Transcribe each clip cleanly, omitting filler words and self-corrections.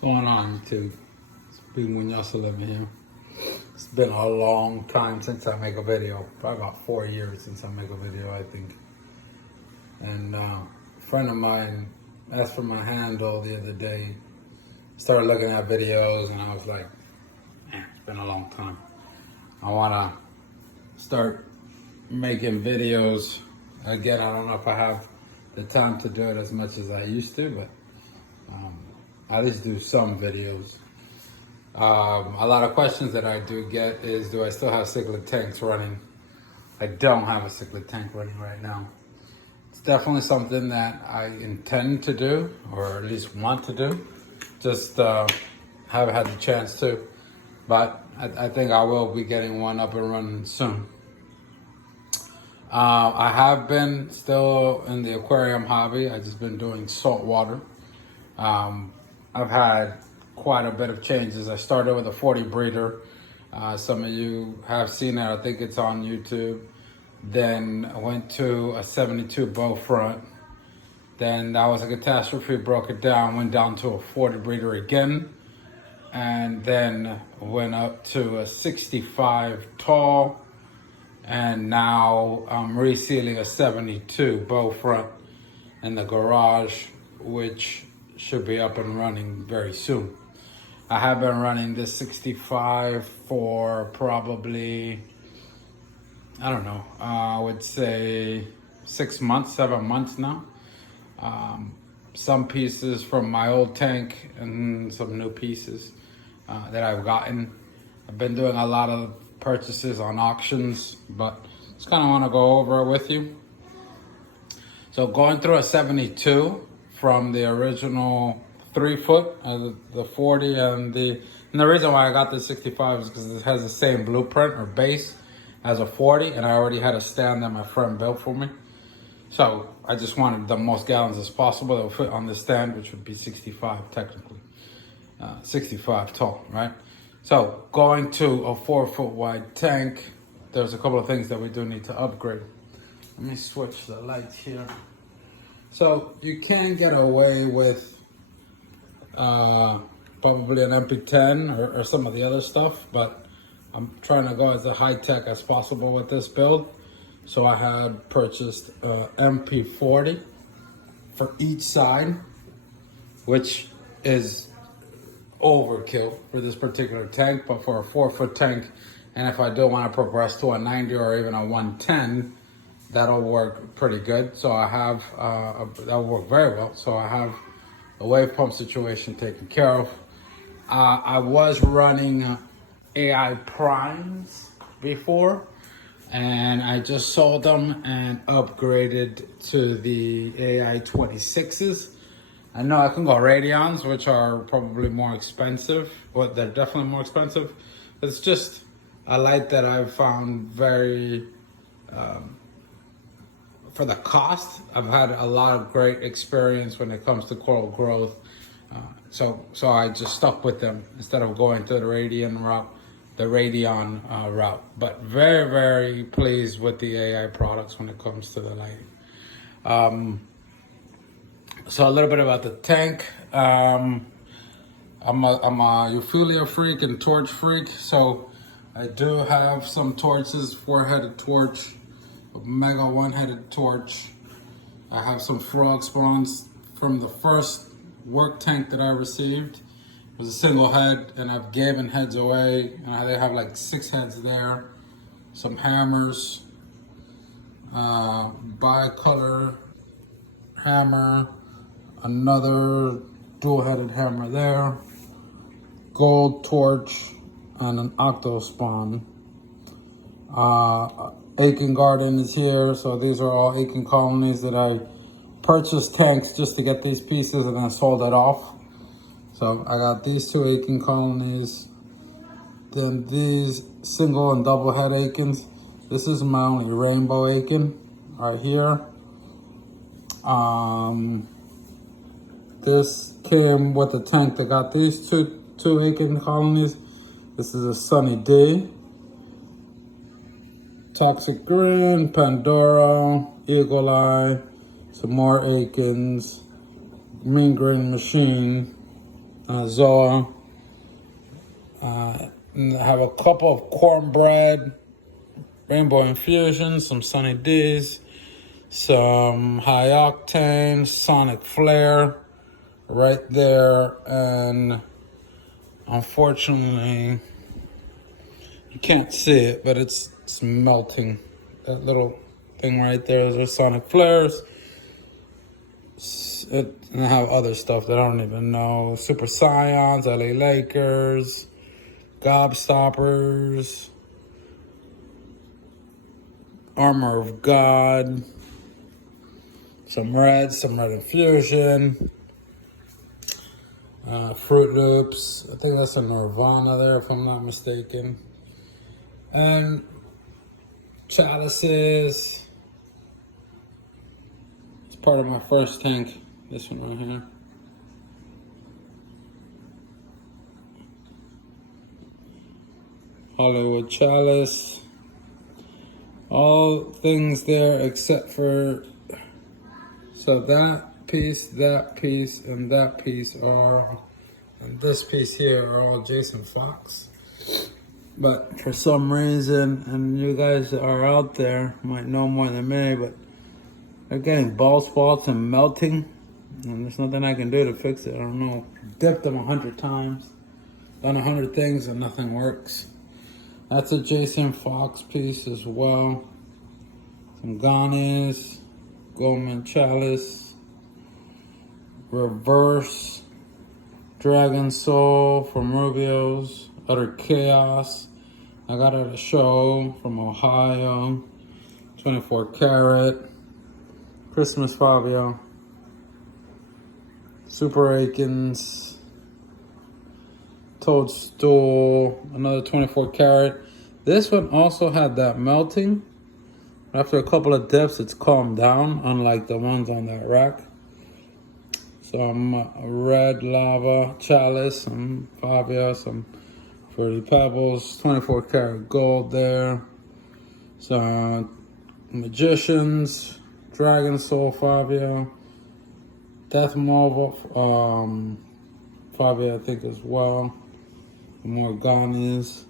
Going on YouTube? It's been Munoz living here. It's been a long time since I make a video. Probably about 4 years since I make a video, I think. And a friend of mine asked for my handle the other day. Started looking at videos and I was like, man, it's been a long time. I wanna start making videos again. I don't know if I have the time to do it as much as I used to, but I at least do some videos. A lot of questions that I do get is, do I still have cichlid tanks running? I don't have a cichlid tank running right now. It's definitely something that I intend to do, or at least want to do. Just haven't had the chance to. But I think I will be getting one up and running soon. I have been still in the aquarium hobby. I've just been doing salt water. I've had quite a bit of changes. I started with a 40 breeder. Some of you have seen it. I think it's on YouTube. Then I went to a 72 bow front. Then that was a catastrophe, broke it down, went down to a 40 breeder again. And then went up to a 65 tall. And now I'm resealing a 72 bow front in the garage, which should be up and running very soon. I have been running this 65 for probably, I don't know, I would say 6 months, 7 months now. Some pieces from my old tank and some new pieces that I've gotten. I've been doing a lot of purchases on auctions, but just kind of want to go over it with you. So going through a 72 from the original 3 foot, the 40 and the reason why I got the 65 is because it has the same blueprint or base as a 40, and I already had a stand that my friend built for me. So I just wanted the most gallons as possible that would fit on the stand, which would be 65 technically, 65 tall, right? So going to a 4 foot wide tank, there's a couple of things that we do need to upgrade. Let me switch the lights here. So you can get away with probably an MP10 or some of the other stuff, but I'm trying to go as high tech as possible with this build. So I had purchased MP40 for each side, which is overkill for this particular tank, but for a 4 foot tank, and if I do want to progress to a 90 or even a 110, that'll work pretty good. So I have, that'll work very well. So I have a wave pump situation taken care of. I was running AI primes before, and I just sold them and upgraded to the AI 26s. I know I can go Radions, which are probably more expensive, but they're definitely more expensive. It's just a light that I've found very, for the cost, I've had a lot of great experience when it comes to coral growth. So I just stuck with them instead of going to the Radion route. But very, very pleased with the AI products when it comes to the lighting. So a little bit about the tank. I'm a Euphilia freak and torch freak. So I do have some torches, 4-headed torch, Mega 1-headed torch. I have some frog spawns from the first work tank that I received. It was a single head, and I've given heads away. And they have like 6 heads there. Some hammers, bicolor hammer, another dual-headed hammer there, gold torch, and an octo spawn. Aiken Garden is here, so these are all Aiken colonies that I purchased tanks just to get these pieces and then sold it off. So I got these 2 Aiken colonies, then these single and double head Aikens. This is my only rainbow Aiken right here. This came with a tank that got these two Aiken colonies. This is a Sunny D, Toxic Green, Pandora, Eagle Eye, some more Aikens, Mean Green Machine, Zoa. And I have a couple of cornbread, rainbow infusions, some Sunny D's, some high octane, Sonic Flare right there, and unfortunately you can't see it, but it's melting. That little thing right there, those are Sonic Flares. And I have other stuff that I don't even know. Super Scions, LA Lakers, Gobstoppers, Armor of God, some red infusion, Fruit Loops. I think that's a Nirvana there, if I'm not mistaken. And chalices. It's part of my first tank. This one right here. Hollywood chalice. All things there except for, so that piece, and that piece are, and this piece here are all Jason Fox. But for some reason, and you guys that are out there might know more than me, but they're getting bald spots and melting, and there's nothing I can do to fix it. I don't know. Dipped them 100 times, done 100 things, and nothing works. That's a Jason Fox piece as well. Some Ganes, Goldman Chalice, Reverse, Dragon Soul from Rubio's, Utter Chaos. I got it at a show from Ohio, 24 karat, Christmas Fabio, Super Akins, Toadstool, another 24 karat. This one also had that melting. After a couple of dips, it's calmed down, unlike the ones on that rack. Some red lava chalice, some Fabio, some Fruity Pebbles, 24 karat gold there. Some Magicians, Dragon Soul Fabio, Death Marvel Fabio, I think as well. More Ganes.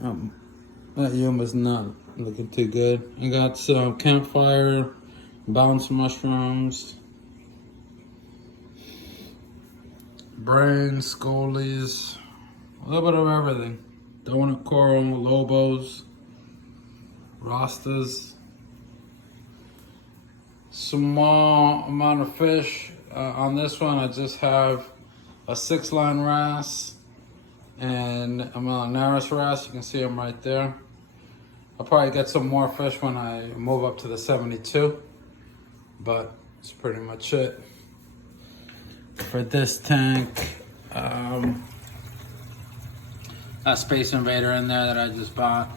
That Yuma's not looking too good. I got some Campfire, Bounce Mushrooms, Brains, Scolies, a little bit of everything. Donut Coral, Lobos, Rastas. Small amount of fish. On this one, I just have a 6-line wrasse and a Melanaris wrasse. You can see them right there. I'll probably get some more fish when I move up to the 72, but that's pretty much it for this tank. That Space Invader in there that I just bought.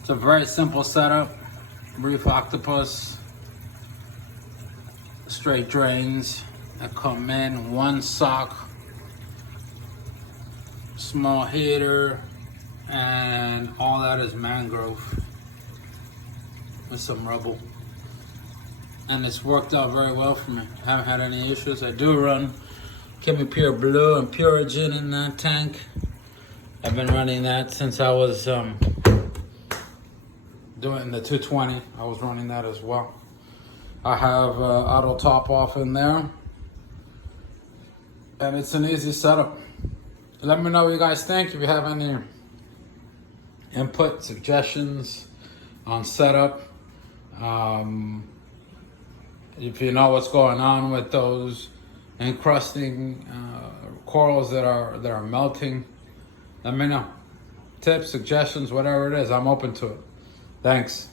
It's a very simple setup. Reef octopus, straight drains that come in, one sock, small heater, and all that is mangrove with some rubble. And it's worked out very well for me. I haven't had any issues. I do run Mp Pure Blue and Purigen in that tank. I've been running that since I was doing the 220. I was running that as well. I have auto top off in there, and it's an easy setup. Let me know what you guys think. If you have any input, suggestions on setup, if you know what's going on with those encrusting corals that are melting, let me know. Tips, suggestions, whatever it is, I'm open to it. Thanks.